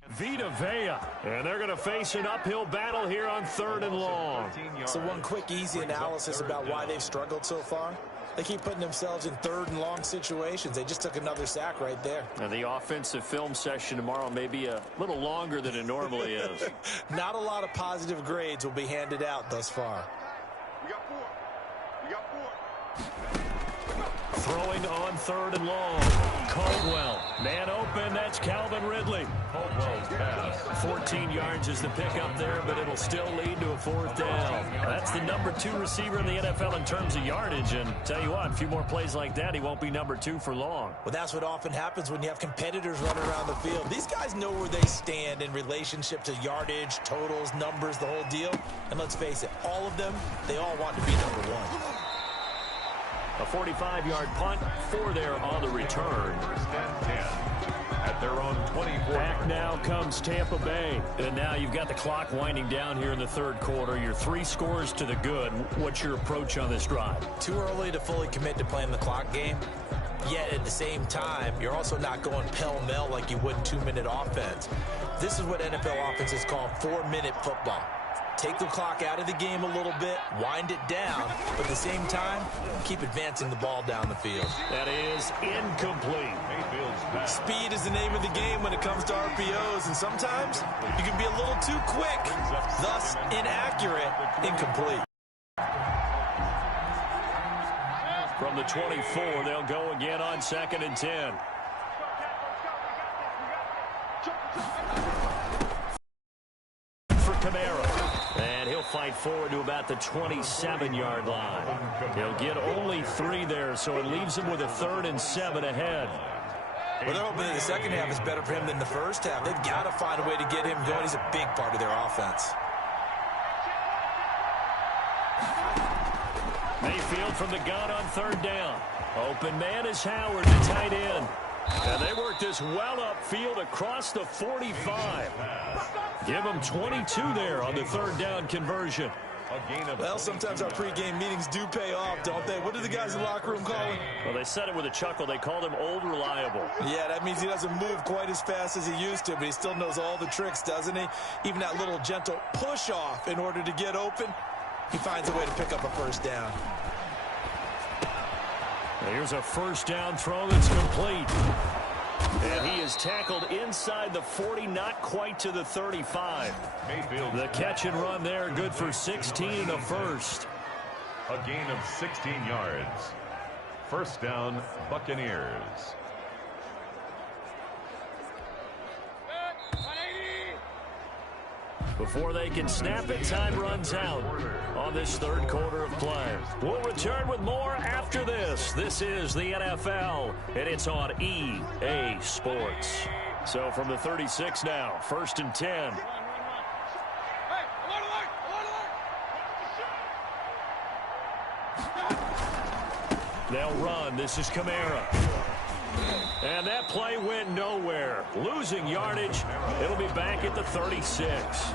Vita Vea. And they're going to face an uphill battle here on 3rd and long. So one quick, easy analysis about why they've struggled so far. They keep putting themselves in 3rd and long situations. They just took another sack right there. Now the offensive film session tomorrow may be a little longer than it normally is. Not a lot of positive grades will be handed out thus far. We got 4. We got 4. Throwing on 3rd and long. Caldwell. Man open. That's Calvin Ridley. Caldwell's pass. 14 yards is the pickup there, but it'll still lead to a 4th down. That's the number 2 receiver in the NFL in terms of yardage. And tell you what, a few more plays like that, he won't be number 2 for long. Well, that's what often happens when you have competitors running around the field. These guys know where they stand in relationship to yardage, totals, numbers, the whole deal. And let's face it, all of them, they all want to be number 1. A 45-yard punt, 4 there on the return. 1st and 10 at their own 24. Back now comes Tampa Bay. And now you've got the clock winding down here in the 3rd quarter. You're 3 scores to the good. What's your approach on this drive? Too early to fully commit to playing the clock game. Yet at the same time, you're also not going pell-mell like you would in 2-minute offense. This is what NFL offenses call 4-minute football. Take the clock out of the game a little bit, wind it down, but at the same time, keep advancing the ball down the field. That is incomplete. Mayfield's pass. Speed is the name of the game when it comes to RPOs, and sometimes you can be a little too quick, thus inaccurate, incomplete. From the 24, they'll go again on 2nd and 10. For Kamara. And he'll fight forward to about the 27-yard line. He'll get only 3 there, so it leaves him with a 3rd and 7 ahead. Well, they're hoping that the second half is better for him than the first half. They've got to find a way to get him going. He's a big part of their offense. Mayfield from the gun on 3rd down. Open man is Howard, the tight end. And they work this well upfield across the 45. Give them 22 there on the 3rd down conversion. Well, sometimes our pregame meetings do pay off, don't they? What do the guys in the locker room call him? Well, they said it with a chuckle. They called him Old Reliable. Yeah, that means he doesn't move quite as fast as he used to, but he still knows all the tricks, doesn't he? Even that little gentle push-off in order to get open, he finds a way to pick up a 1st down. Here's a 1st down throw that's complete. And he is tackled inside the 40, not quite to the 35. Mayfield. The catch and run there, good for 16 and a 1st. A gain of 16 yards. 1st down, Buccaneers. Before they can snap it, time runs out on this 3rd quarter of play. We'll return with more after this. This is the NFL, and it's on EA Sports. So from the 36 now, 1st and 10. They'll run. This is Kamara. And that play went nowhere. Losing yardage. It'll be back at the 36.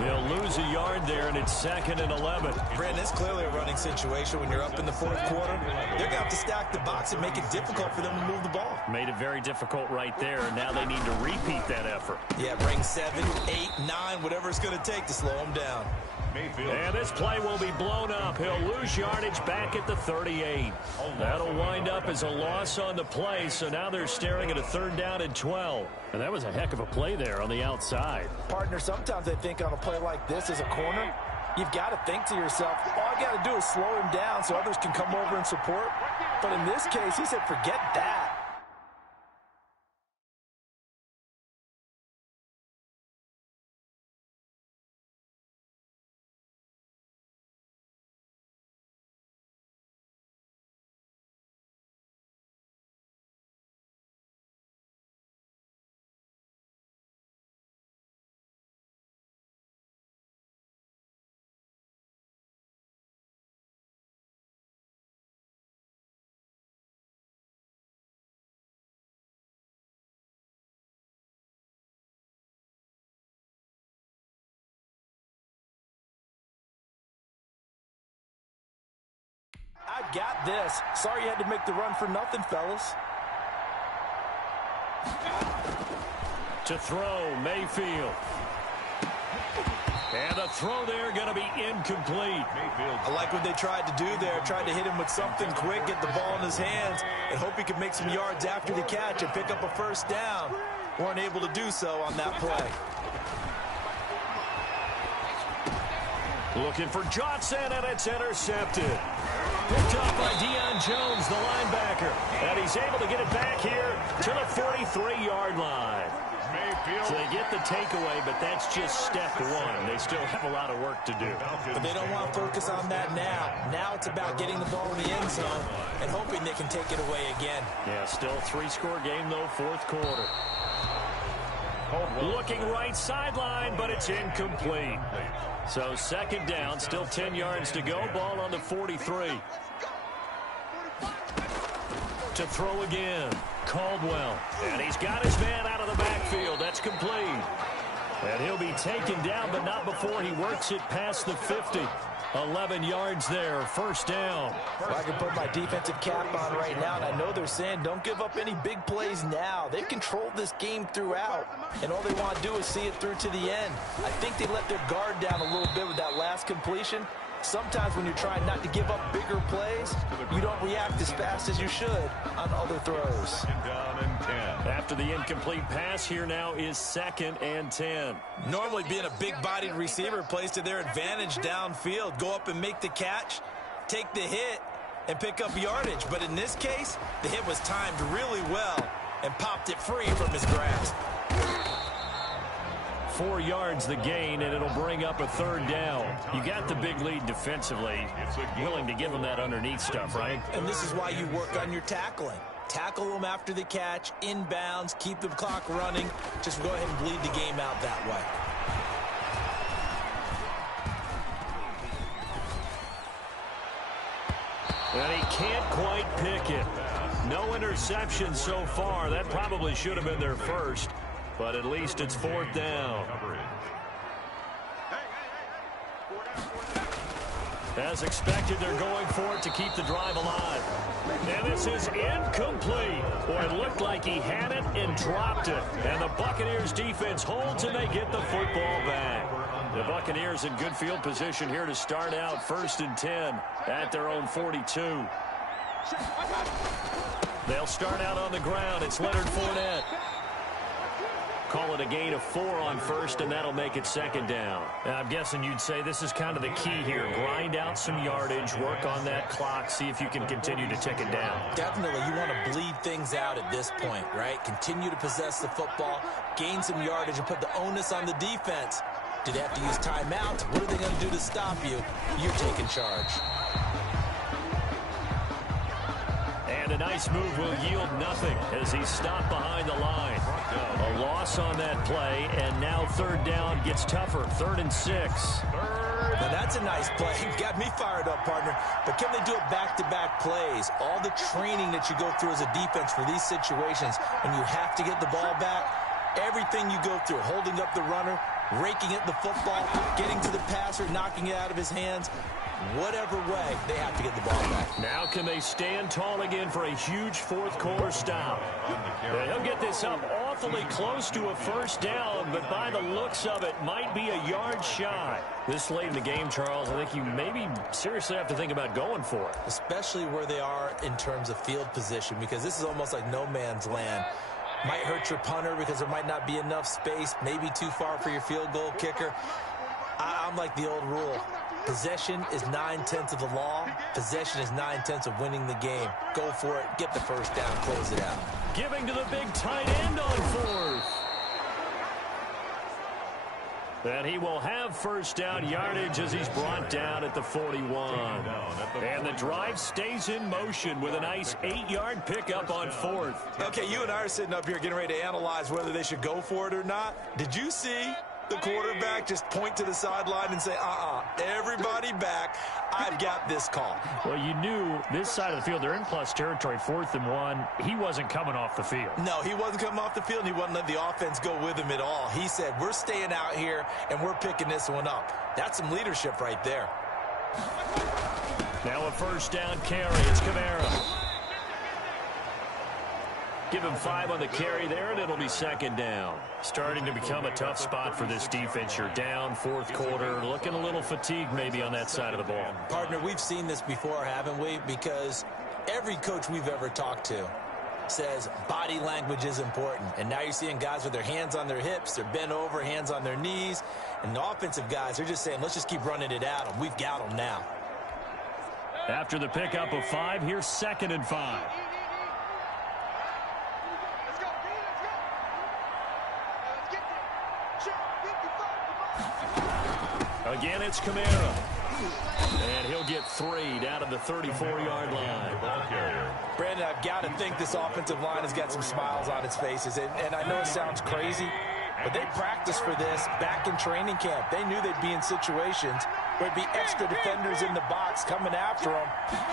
They'll lose a yard there, and it's 2nd and 11. Brandon, it's clearly a running situation when you're up in the 4th quarter. They're going to have to stack the box and make it difficult for them to move the ball. Made it very difficult right there, and now they need to repeat that effort. Yeah, bring 7, 8, 9, whatever it's going to take to slow them down. Mayfield. And this play will be blown up. He'll lose yardage back at the 38. That'll wind up as a loss on the play, so now they're staring at a 3rd down and 12. And that was a heck of a play there on the outside. Partner, sometimes I think on a play like this as a corner, you've got to think to yourself, all I got to do is slow him down so others can come over and support. But in this case, he said, forget that. I got this. Sorry you had to make the run for nothing, fellas. To throw, Mayfield. And a throw there going to be incomplete. I like what they tried to do there. Tried to hit him with something quick, get the ball in his hands, and hope he could make some yards after the catch and pick up a first down. Weren't able to do so on that play. Looking for Johnson, and it's intercepted. Picked up by Deion Jones, the linebacker. And he's able to get it back here to the 43-yard line. So they get the takeaway, but that's just step one. They still have a lot of work to do. But they don't want to focus on that now. Now it's about getting the ball in the end zone and hoping they can take it away again. Yeah, still a 3-score game, though, fourth quarter. Looking right sideline, but it's incomplete. So second down, still 10 yards to go. Ball on the 43. To throw again, Caldwell. And he's got his man out of the backfield. That's complete. And he'll be taken down, but not before he works it past the 50. 11 yards there, first down. Well, I can put my defensive cap on right now, and I know they're saying don't give up any big plays now. They've controlled this game throughout, and all they want to do is see it through to the end. I think they let their guard down a little bit with that last completion. Sometimes when you're trying not to give up bigger plays, you don't react as fast as you should on other throws. After the incomplete pass, here now is 2nd and 10. Normally being a big-bodied receiver plays to their advantage downfield. Go up and make the catch, take the hit, and pick up yardage. But in this case, the hit was timed really well and popped it free from his grasp. 4 yards the gain, and it'll bring up a third down. You got the big lead defensively. Willing to give them that underneath stuff, right? And this is why you work on your tackling. Tackle them after the catch, inbounds, keep the clock running. Just go ahead and bleed the game out that way. And he can't quite pick it. No interception so far. That probably should have been their first. But at least it's 4th down. As expected, they're going for it to keep the drive alive. And this is incomplete. Boy, it looked like he had it and dropped it. And the Buccaneers defense holds and they get the football back. The Buccaneers in good field position here to start out 1st and 10 at their own 42. They'll start out on the ground. It's Leonard Fournette. Call it a gain of 4 on first, and that'll make it 2nd down. I'm guessing you'd say this is kind of the key here. Grind out some yardage, work on that clock, see if you can continue to tick it down. Definitely, you want to bleed things out at this point, right? Continue to possess the football, gain some yardage, and put the onus on the defense. Do they have to use timeouts? What are they going to do to stop you? You're taking charge. And a nice move will yield nothing as he's stopped behind the line. A loss on that play, and now 3rd down gets tougher. 3rd and 6. Now that's a nice play. Got me fired up, partner. But can they do it back-to-back plays? All the training that you go through as a defense for these situations, when you have to get the ball back, everything you go through, holding up the runner, raking at the football, getting to the passer, knocking it out of his hands, whatever way, they have to get the ball back. Now can they stand tall again for a huge 4th quarter stop? He'll get this up awfully close to a first down, but by the looks of it, might be a yard shy. This late in the game, Charles, I think you maybe seriously have to think about going for it. Especially where they are in terms of field position, because this is almost like no man's land. Might hurt your punter because there might not be enough space, maybe too far for your field goal kicker. I'm like the old rule. Possession is 9/10 of the law. Possession is 9/10 of winning the game. Go for it. Get the first down. Close it out. Giving to the big tight end on 4th. And he will have first down yardage as he's brought down at the 41. And the drive stays in motion with a nice 8-yard pickup on 4th. Okay, you and I are sitting up here getting ready to analyze whether they should go for it or not. Did you see the quarterback just point to the sideline and say, everybody back, I've got this call? Well, you knew this side of the field, they're in plus territory, 4th and 1. He wasn't coming off the field. No, he wasn't coming off the field, and he wasn't letting the offense go with him at all. He said, we're staying out here, and we're picking this one up. That's some leadership right there. Now a first down carry. It's Kamara. Give him 5 on the carry there, and it'll be second down. Starting to become a tough spot for this defense. You're down fourth quarter, looking a little fatigued maybe on that side of the ball. Partner, we've seen this before, haven't we? Because every coach we've ever talked to says body language is important. And now you're seeing guys with their hands on their hips, they're bent over, hands on their knees. And the offensive guys, they're just saying, let's just keep running it at them. We've got them now. After the pickup of 5, here's 2nd and 5. Again, it's Kamara. And he'll get 3 down to the 34-yard line. Brandon, I've got to think this offensive line has got some smiles on its faces. And I know it sounds crazy, but they practiced for this back in training camp. They knew they'd be in situations where there'd be extra defenders in the box coming after them,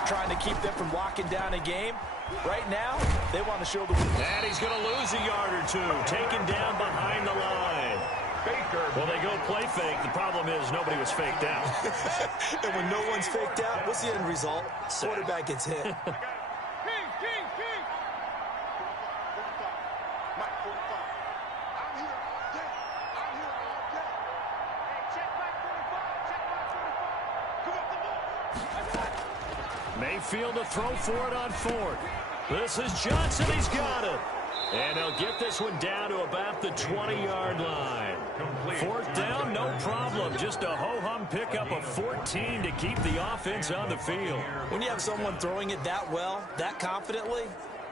trying to keep them from locking down a game. Right now, they want to show the... And he's going to lose a yard or 2, taken down behind the line. Well, they go play fake. The problem is nobody was faked out. And when no one's faked out, what's the end result? Quarterback gets hit. Mayfield to throw for it on 4th. This is Johnson. He's got it. And they'll get this one down to about the 20-yard line. 4th down, no problem. Just a ho-hum pickup of 14 to keep the offense on the field. When you have someone throwing it that well, that confidently,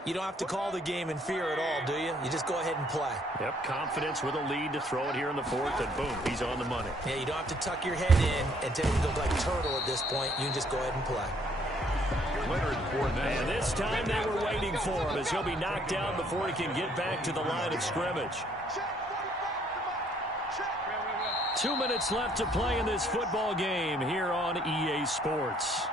you don't have to call the game in fear at all, do you? You just go ahead and play. Yep, confidence with a lead to throw it here in the 4th, and boom, he's on the money. Yeah, you don't have to tuck your head in and take it look like a turtle at this point. You can just go ahead and play. And this time they were waiting for him as he'll be knocked down before he can get back to the line of scrimmage. 2 minutes left to play in this football game here on EA Sports.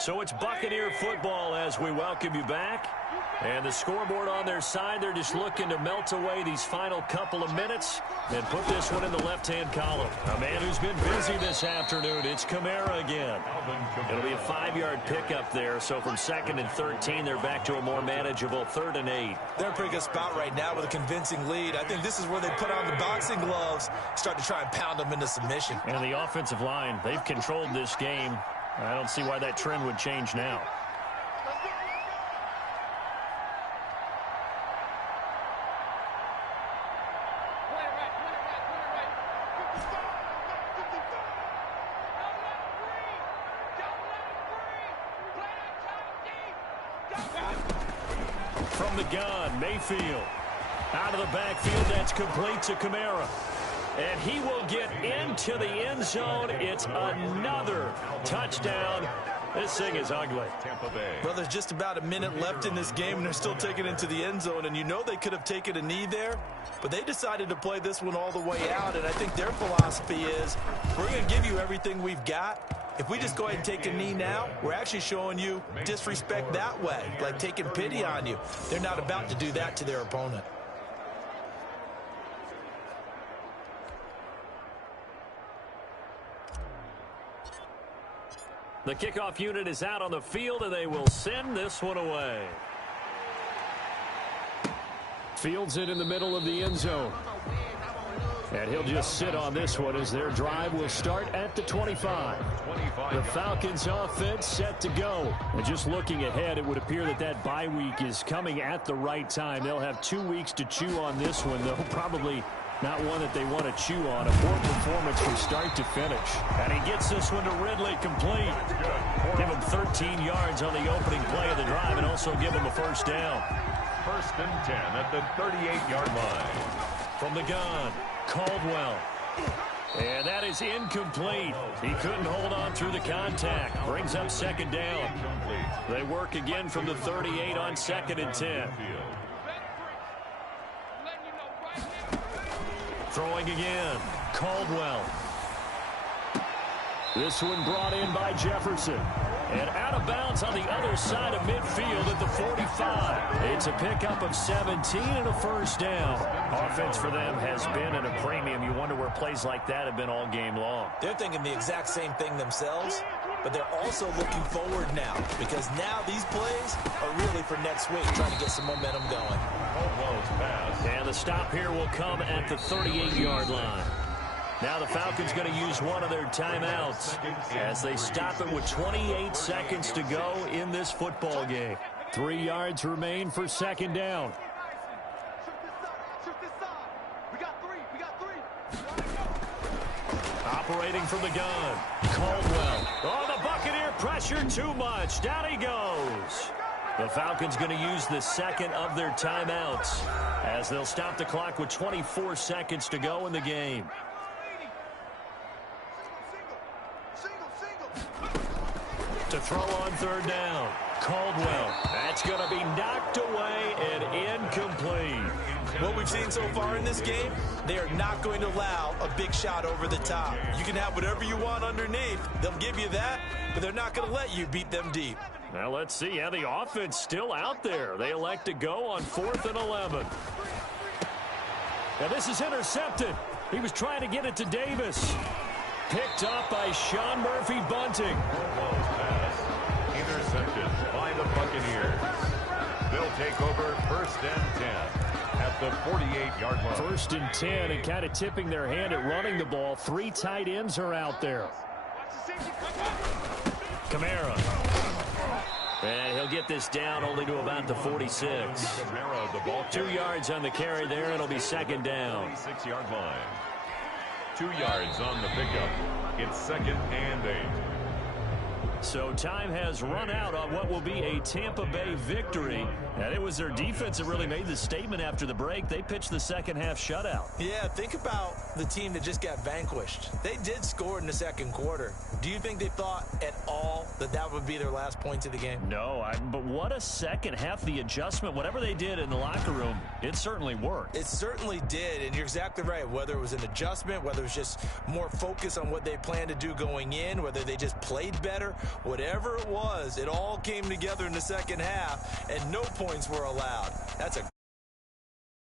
So it's Buccaneer football as we welcome you back. And the scoreboard on their side, they're just looking to melt away these final couple of minutes and put this one in the left-hand column. A man who's been busy this afternoon, it's Kamara again. It'll be a 5-yard pickup there, so from 2nd and 13, they're back to a more manageable 3rd and 8. They're in a pretty good spot right now with a convincing lead. I think this is where they put on the boxing gloves, start to try and pound them into submission. And the offensive line, they've controlled this game. I don't see why that trend would change now. From the gun, Mayfield. Out of the backfield, that's complete to Kamara. And he will get into the end zone. It's another touchdown. This thing is ugly. Well, there's just about a minute left in this game, and they're still taking it into the end zone. And you know they could have taken a knee there, but they decided to play this one all the way out. And I think their philosophy is, we're going to give you everything we've got. If we just go ahead and take a knee now, we're actually showing you disrespect that way, like taking pity on you. They're not about to do that to their opponent. The kickoff unit is out on the field, and they will send this one away. Fields it in the middle of the end zone. And he'll just sit on this one as their drive will start at the 25. The Falcons offense set to go. And just looking ahead, it would appear that that bye week is coming at the right time. They'll have 2 weeks to chew on this one, though probably not one that they want to chew on. A poor performance from start to finish. And he gets this one to Ridley complete. Give him 13 yards on the opening play of the drive and also give him a first down. 1st and 10 at the 38-yard line. From the gun, Caldwell. And that is incomplete. He couldn't hold on through the contact. Brings up 2nd down. They work again from the 38 on 2nd and 10. Throwing again, Caldwell. This one brought in by Jefferson. And out of bounds on the other side of midfield at the 45. It's a pickup of 17 and a first down. Offense for them has been at a premium. You wonder where plays like that have been all game long. They're thinking the exact same thing themselves, but they're also looking forward now because now these plays are really for next week, trying to get some momentum going. And the stop here will come at the 38-yard line. Now the Falcons going to use one of their timeouts as they stop it with 28 seconds to go in this football game. 3 yards remain for 2nd down. Operating from the gun, Caldwell. Oh, the Buccaneer pressure too much. Down he goes. The Falcons going to use the second of their timeouts as they'll stop the clock with 24 seconds to go in the game. To throw on 3rd down, Caldwell. That's going to be knocked away and incomplete. What we've seen so far in this game, they are not going to allow a big shot over the top. You can have whatever you want underneath. They'll give you that, but they're not going to let you beat them deep. Now let's see how the offense still out there. They elect to go on 4th and 11. Now this is intercepted. He was trying to get it to Davis. Picked up by Sean Murphy Bunting. Intercepted by the Buccaneers. They'll take over 1st and 10 at the 48-yard line. 1st and 10 and kind of tipping their hand at running the ball. 3 tight ends are out there. Kamara. And he'll get this down only to about the 46. 2 yards on the carry there. It'll be 2nd down. 46-yard line. 2 yards on the pickup. It's 2nd and 8. So time has run out on what will be a Tampa Bay victory. And it was their defense that really made the statement after the break. They pitched the second half shutout. Yeah, think about the team that just got vanquished. They did score in the 2nd quarter. Do you think they thought at all that that would be their last points of the game? No, but what a second half. The adjustment, whatever they did in the locker room, it certainly worked. It certainly did, and you're exactly right. Whether it was an adjustment, whether it was just more focus on what they planned to do going in, whether they just played better, whatever it was, it all came together in the second half, and no points were allowed. That's a